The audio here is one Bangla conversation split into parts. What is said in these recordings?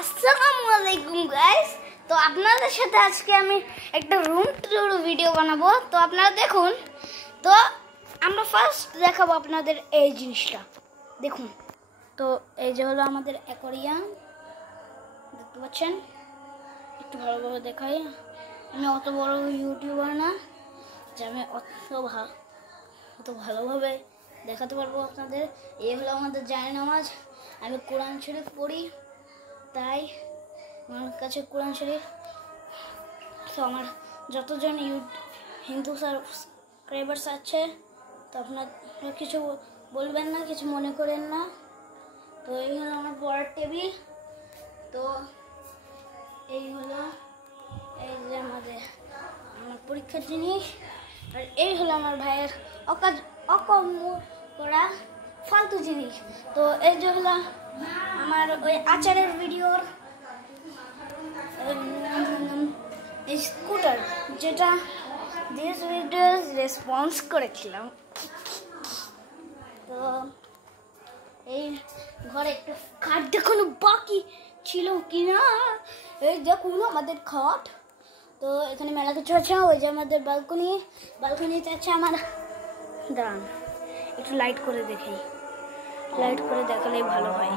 আসসালামু আলাইকুম গাইস। তো আপনাদের সাথে আজকে আমি একটা রুম ট্যুর ভিডিও বানাবো। তো আপনারা দেখুন। তো আমরা ফার্স্ট দেখাবো আপনাদের এই জিনিসটা দেখুন। তো এই যে হলো আমাদের অ্যাকোয়ারিয়াম, দেখতে পাচ্ছেন। একটু ভালোভাবে দেখাই। আমি অত বড় ইউটিউবার না যে আমি অত ভালোভাবে দেখাতে পারবো আপনাদের। এই হলো আমাদের জায়নামাজ। আমি কোরআন শরীফ পড়ি, তাই আমার কাছে কোরআন শরীফ। তো আমার যতজন হিন্দু সাবস্ক্রাইবার্স আছে, তো আপনারা কিছু বলবেন না, কিছু মনে করেন না। তো এই হলো আমার পড়ার টেবিল। তো এই হলো এই যে আমার পরীক্ষার জিনিস। আর এই হলো আমার ভাইয়ের অকর্ম করা ফালতু জিনিস। তো এই যে হলো আমার ওই আচারের ভিডিওর স্কুটার, যেটা দিস ভিডিওর রেসপন্স করেছিলাম। তো এই ঘরে একটা খাট দেখানো বাকি ছিল কিনা, এই দেখুন আমাদের খাট। তো এখানে মেলা কিছু আছে। ওই যে আমাদের ব্যালকনিতে আছে আমার, দাঁড়ান একটু লাইট করে দেখি, লাইট করে দেখালেই ভালো হয়।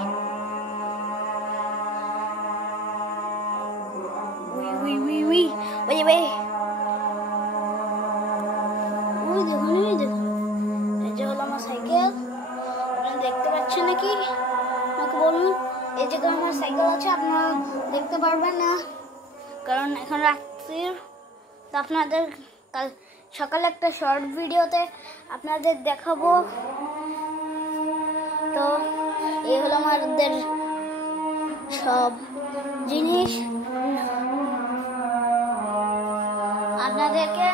এই যে হলো আমার সাইকেল, আপনারা দেখতে পাচ্ছেন নাকি আমাকে বলুন। এই জায়গায় আমার সাইকেল আছে, আপনারা দেখতে পারবেন না কারণ এখন রাত্রির। তো আপনাদের কাল সকালে একটা শর্ট ভিডিওতে আপনাদের দেখাবো। তো এই হলো আমাদের সব জিনিস। আপনাদেরকে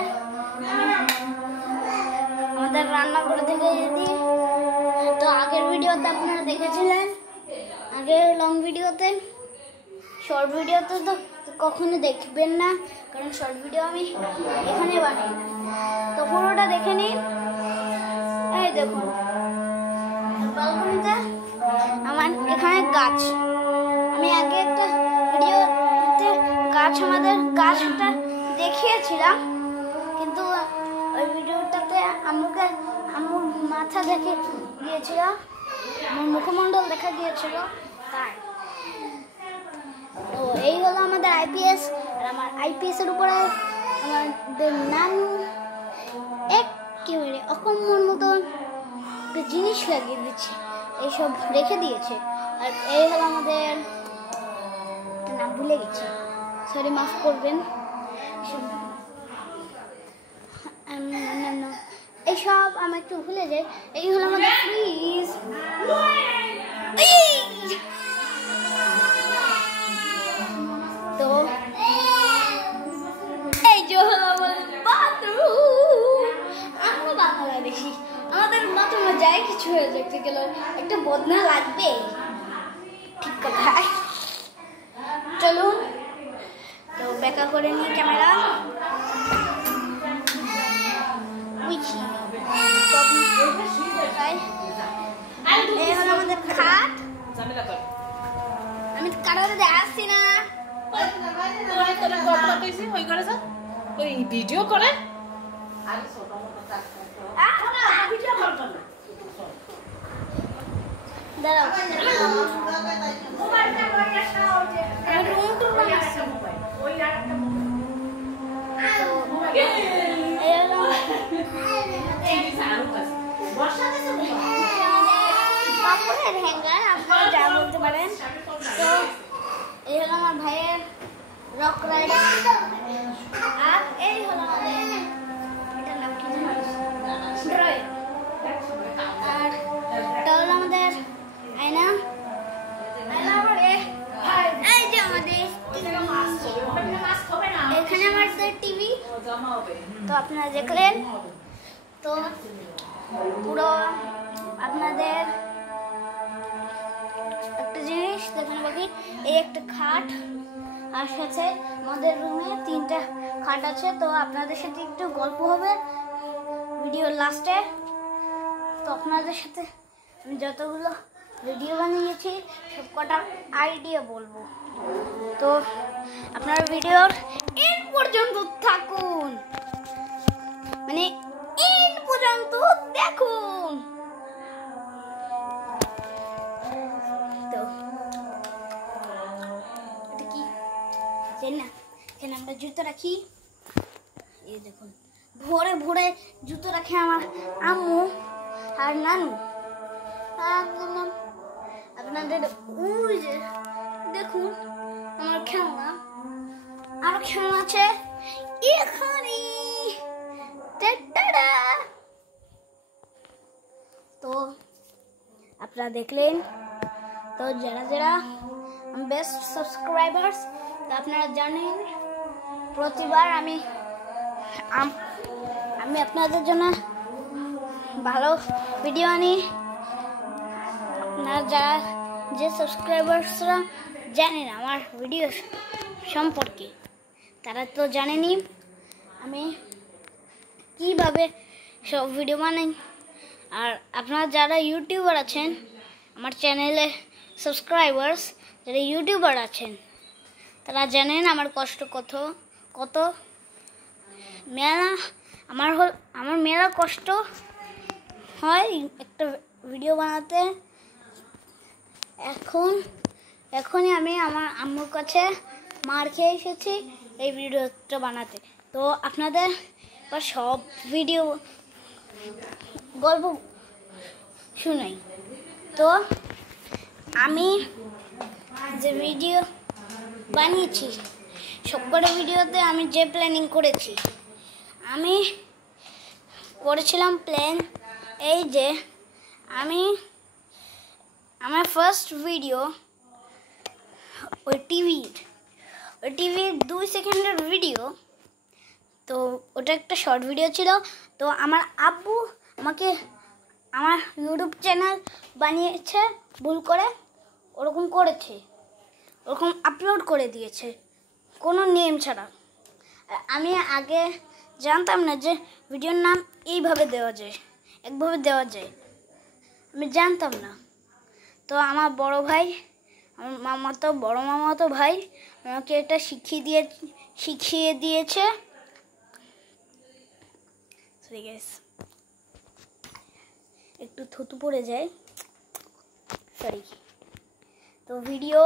আমাদের রান্নাঘর থেকে দিই। তো আগের ভিডিওতে আপনারা দেখেছিলেন, আগের লং ভিডিওতে। শর্ট ভিডিওতে তো কখনো দেখবেন না, কারণ শর্ট ভিডিও আমি এখানে বানাই। তো পুরোটা দেখে নিন। এই দেখুন ব্যালকনিতে আমার এখানে গাছ। আমি আগে একটা ভিডিওতে আমাদের গাছটা দেখিয়েছিলাম, কিন্তু ওই ভিডিওটাতে আম্মুর মাথা দেখে গিয়েছিল, আমার মুখমণ্ডল দেখা গিয়েছিল, তাই। তো এই হলো আমাদের আইপিএস। আর আমার আইপিএস এর উপরে আমাদের নানু একেবারে অকম্মর মতন একটা জিনিস লাগিয়ে দিচ্ছে, এইসব রেখে দিয়েছে। আর এই হলো আমাদের, নাম ভুলে গেছি, সরি মাফ করবেন। এইসব আমি একটু ভুলে যাই। এই হলো আমাদের ফ্রিজ। তো এই যে হলো আমাদের বাথরুম। আমরা বাংলাদেশি, আমাদের বাথরুমে যাই কিছু হয়ে যেতে গেল একটা বদনা লাগবে, ঠিক কথা। চলুন তো ব্যাকা করে নিই ক্যামেরা। এই হলো আমাদের খাট। আমি কারোর আসছি না, ওই ভিডিও করে দাঁড়াও। হ্যাঙ্গার আপনারা যা বলতে পারেন। তো এই হলো আমার ভাইয়ের রক রাইডার। আর এই হলো আমাদের, এটার নাম কি ড্রয়। আর এটা হলো আমাদের আয়না। এই যে আমাদের এখানে আমাদের টিভি। তো আপনারা দেখলেন। তো পুরো আপনাদের একটা জিনিস দেখানো বাকি, এই একটা খাট। আর সাথে আমাদের রুমে 3টা খাট আছে। তো আপনাদের সাথে একটু গল্প হবে ভিডিওর লাস্টে। তো আপনাদের সাথে আমি যতগুলো ভিডিও বানিয়েছি সব কটার আইডিয়া বলবো। তো আপনারা ভিডিওর এন্ড পর্যন্ত থাকুন, মানে এন্ড পর্যন্ত দেখুন। তো এটা কি জানি না, এখানে আমরা জুতো রাখি। এই দেখুন ভোরে ভোরে জুতো রাখে আমার আম্মু আর নানু। আপনাদের ওই যে দেখুন আমার খেলনা, আরো খেলনা আছে এখানে। তো আপনারা দেখলেন, তো যারা যারা বেস্ট সাবস্ক্রাইবার্স, তো আপনারা জানেন প্রতিবার আমি আপনাদের জন্য ভালো ভিডিও আনি। আপনারা যারা যে সাবস্ক্রাইবার্সরা জানেন আমার ভিডিও সম্পর্কে, তারা তো জানেনই আমি কিভাবে সব ভিডিও বানাই। আর আপনারা যারা ইউটিউবার আছেন, আমার চ্যানেলে সাবস্ক্রাইবার্স যারা ইউটিউবার আছেন, তারা জানেন আমার কষ্ট কত মেলা আমার মেলা কষ্ট হয় একটা ভিডিও বানাতে। এখনই আমি আমার আম্মুর কাছে মার খেয়ে এসেছি এই ভিডিওটা বানাতে। তো আপনাদের সব ভিডিও গল্প শুনাই। তো আমি যে ভিডিও বানিয়েছি সবকটা ভিডিওতে আমি যে প্ল্যানিং করেছি, আমি করেছিলাম প্ল্যান এই যে আমার ফার্স্ট ভিডিও ওই টিভির 2 সেকেন্ডের ভিডিও। তো ওটা একটা শর্ট ভিডিও ছিল। তো আমার আব্বু আমাকে আমার ইউটিউব চ্যানেল বানিয়েছে, ভুল করে ওরকম আপলোড করে দিয়েছে কোনো নেম ছাড়া। আমি আগে জানতাম না যে ভিডিওর নাম একভাবে দেওয়া যায়, আমি জানতাম না। তো আমার বড় ভাই, আমার বড় মামাতো ভাই আমাকে এটা শিখিয়ে দিয়েছে। একটু থুতু পড়ে যায়, সরি। তো ভিডিও